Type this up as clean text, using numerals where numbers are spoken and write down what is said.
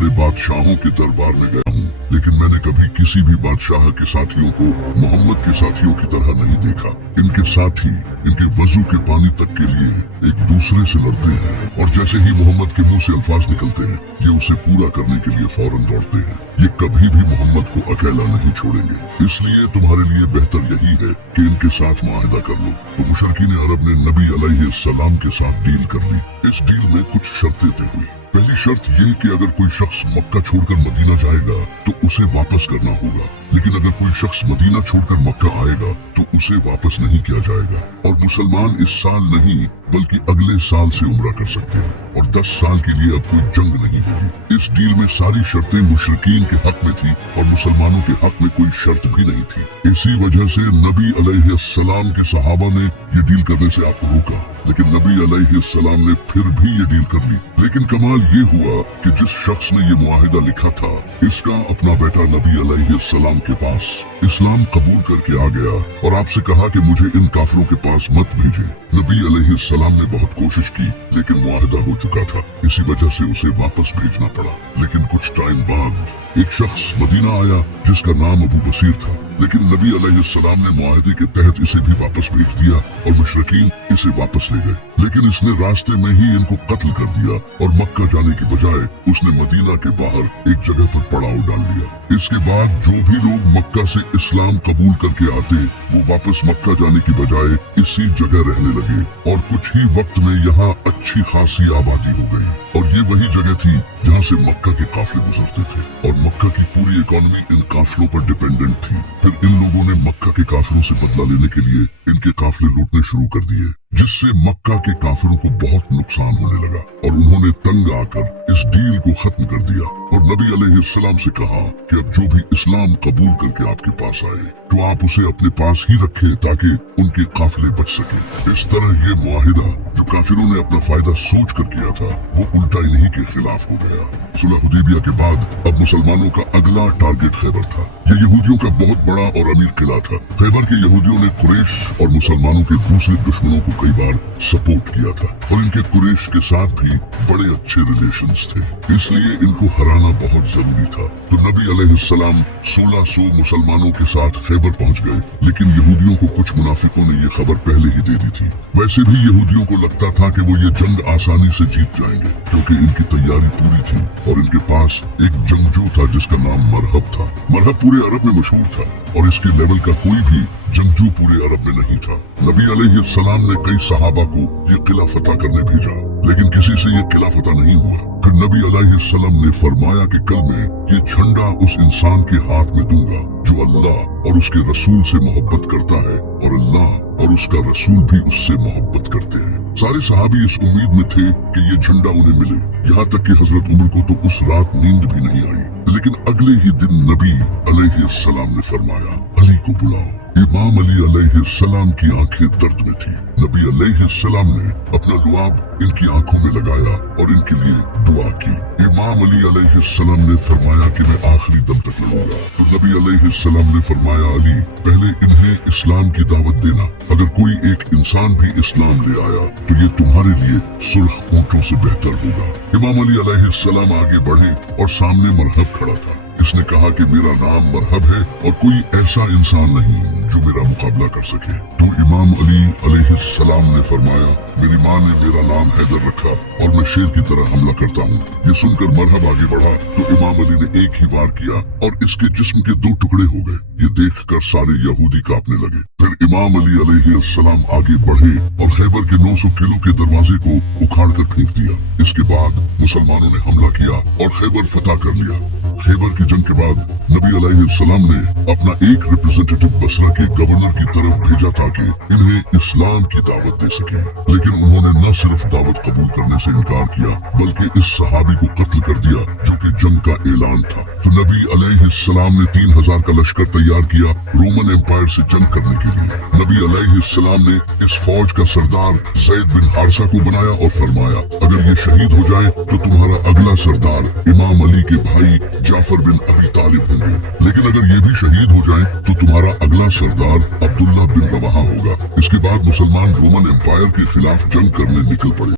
बड़े बादशाहों के दरबार में गया हूँ, लेकिन मैंने कभी किसी भी बादशाह के साथियों को मोहम्मद के साथियों की तरह नहीं देखा। इनके साथी इनके वजू के पानी तक के लिए एक दूसरे से लड़ते हैं और जैसे ही मोहम्मद के मुंह से अल्फाज निकलते हैं ये उसे पूरा करने के लिए फौरन दौड़ते हैं। ये कभी भी मोहम्मद को अकेला नहीं छोड़ेंगे, इसलिए तुम्हारे लिए बेहतर यही है कि इनके साथ मुआहिदा कर लो। तो मुशरिकीन अरब ने नबी अलैहिस्सलाम के साथ डील कर ली। इस डील में कुछ शर्तें तय हुई। पहली शर्त ये कि अगर कोई शख्स मक्का छोड़कर मदीना जाएगा तो उसे वापस करना होगा, लेकिन अगर कोई शख्स मदीना छोड़कर मक्का आएगा तो उसे वापस नहीं किया जाएगा। और मुसलमान इस साल नहीं बल्कि अगले साल से उम्रा कर सकते हैं और 10 साल के लिए अब कोई जंग नहीं होगी। इस डील में सारी शर्तें मुशरिकीन के हक में थी और मुसलमानों के हक में कोई शर्त भी नहीं थी। इसी वजह से नबी अलैहिस्सलाम के सहाबा ने ये डील करने से आपको रोका, लेकिन नबी अलैहिस्सलाम ने फिर भी ये डील कर ली। लेकिन कमाल ये हुआ कि जिस शख्स ने ये मुआहिदा लिखा था इसका अपना बेटा नबी अलैहिस्सलाम के पास इस्लाम कबूल करके आ गया और आपसे कहा कि मुझे इन काफिरों के पास मत भेजें। नबी अलैहिस्सलाम ने बहुत कोशिश की लेकिन मुआहिदा हो चुका था, इसी वजह से उसे वापस भेजना पड़ा। लेकिन कुछ टाइम बाद एक शख्स मदीना आया जिसका नाम अबू बसीर था, लेकिन नबी अलैहिस्सलाम ने मुआहिदे के तहत इसे भी वापस भेज दिया और मुशरिकीन इसे वापस ले गए। लेकिन इसने रास्ते में ही इनको कत्ल कर दिया और मक्का जाने की बजाय उसने मदीना के बाहर एक जगह पर पड़ाव डाल लिया। इसके बाद जो भी लोग मक्का से इस्लाम कबूल करके आते वो वापस मक्का जाने की बजाय इसी जगह रहने लगे और कुछ ही वक्त में यहाँ अच्छी खासी आबादी हो गई। और ये वही जगह थी जहाँ से मक्का के काफिले गुजरते थे और मक्का की पूरी इकोनॉमी इन काफिलों पर डिपेंडेंट थी। फिर इन लोगों ने मक्का के काफिरों से बदला लेने के लिए इनके काफिले लूटने शुरू कर दिए, जिससे मक्का के काफिरों को बहुत नुकसान होने लगा और उन्होंने तंग आकर इस डील को खत्म कर दिया और नबी अलैहिस्सलाम से कहा कि अब जो भी इस्लाम कबूल करके आपके पास आए तो आप उसे अपने पास ही रखें ताकि उनके काफिले बच सके। इस तरह ये मुआहिदा जो काफिरों ने अपना फायदा सोच कर किया था वो उल्टा इन्हीं के खिलाफ हो गया। सुलह हुदैबिया के बाद अब मुसलमानों का अगला टारगेट खैबर था। ये यहूदियों का बहुत बड़ा और अमीर किला था। खैबर के यहूदियों ने कुरैश और मुसलमानों के दूसरे दुश्मनों को कई बार सपोर्ट किया था और इनके कुरैश के साथ भी बड़े अच्छे रिलेशंस थे, इसलिए इनको हराना बहुत जरूरी था। तो नबी अलैहिस्सलाम 1600 मुसलमानों के साथ खैबर पहुंच गए, लेकिन यहूदियों को कुछ मुनाफिकों ने ये खबर पहले ही दे दी थी। वैसे भी यहूदियों को लगता था कि वो ये जंग आसानी से जीत जाएंगे क्योंकि इनकी तैयारी पूरी थी और इनके पास एक जंगजू था जिसका नाम मरहब था। मरहब पूरे अरब में मशहूर था और इसके लेवल का कोई भी जंगजू पूरे अरब में नहीं था। नबी अलैहिस्सलाम ने कई सहाबा को ये किला फतह करने भेजा, लेकिन किसी से ये किला फतह नहीं हुआ। फिर नबी अलैहिस्सलाम ने फरमाया कि कल मैं ये झंडा उस इंसान के हाथ में दूंगा जो अल्लाह और उसके रसूल से मोहब्बत करता है और अल्लाह और उसका रसूल भी उससे मोहब्बत करते हैं। सारे सहाबी इस उम्मीद में थे कि ये झंडा उन्हें मिले, यहाँ तक कि हजरत उमर को तो उस रात नींद भी नहीं आई। लेकिन अगले ही दिन नबी अलैहिस्सलाम ने फरमाया अली को बुलाओ। इमाम अली अलैहिस्सलाम की आंखें दर्द में थी। नबी अलैहिस्सलाम ने अपना लुआब इनकी आंखों में लगाया और इनके लिए दुआ की। इमाम अली अलैहिस्सलाम ने फरमाया कि मैं आखिरी दम तक लड़ूंगा। तो नबी अलैहिस्सलाम ने फरमाया अली पहले इन्हें इस्लाम की दावत देना, अगर कोई एक इंसान भी इस्लाम ले आया तो ये तुम्हारे लिए सुर्ख ऊंटों से बेहतर होगा। इमाम अली अलैहिस्सलाम आगे बढ़े और सामने मरहब खड़ा था। इसने कहा कि मेरा नाम मरहब है और कोई ऐसा इंसान नहीं जो मेरा मुकाबला कर सके। तो इमाम अली अलैहिस्सलाम ने फरमाया मेरी माँ ने मेरा नाम हैदर रखा और मैं शेर की तरह हमला करता हूँ। ये सुनकर मरहब आगे बढ़ा तो इमाम अली ने एक ही वार किया और इसके जिस्म के 2 टुकड़े हो गए। ये देखकर सारे यहूदी कांपने लगे। फिर इमाम अली अलैहिस्सलाम आगे बढ़े और खैबर के 900 किलो के दरवाजे को उखाड़ कर फेंक दिया। इसके बाद मुसलमानों ने हमला किया और खैबर फतह कर लिया। खैबर की जंग के बाद नबी अलैहिस्सलाम ने अपना एक रिप्रेजेंटेटिव बसरा के गवर्नर की तरफ भेजा ताकि इन्हें इस्लाम की दावत दे सके, लेकिन उन्होंने न सिर्फ दावत कबूल करने से इनकार किया बल्कि इस सहाबी को कत्ल कर दिया जो कि जंग का ऐलान था। तो नबी अलैहिस्सलाम ने 3000 का लश्कर तैयार किया रोमन एम्पायर से जंग करने के लिए। नबी अलैहिस्सलाम ने इस फौज का सरदार ज़ैद बिन हारिसा को बनाया और फरमाया अगर ये शहीद हो जाए तो तुम्हारा अगला सरदार इमाम अली के भाई जाफर बिन अबी तालिब होंगे, लेकिन अगर ये भी शहीद हो जाएं तो तुम्हारा अगला सरदार अब्दुल्ला बिन रवाहा होगा। इसके बाद मुसलमान रोमन एम्पायर के खिलाफ जंग करने निकल पड़े।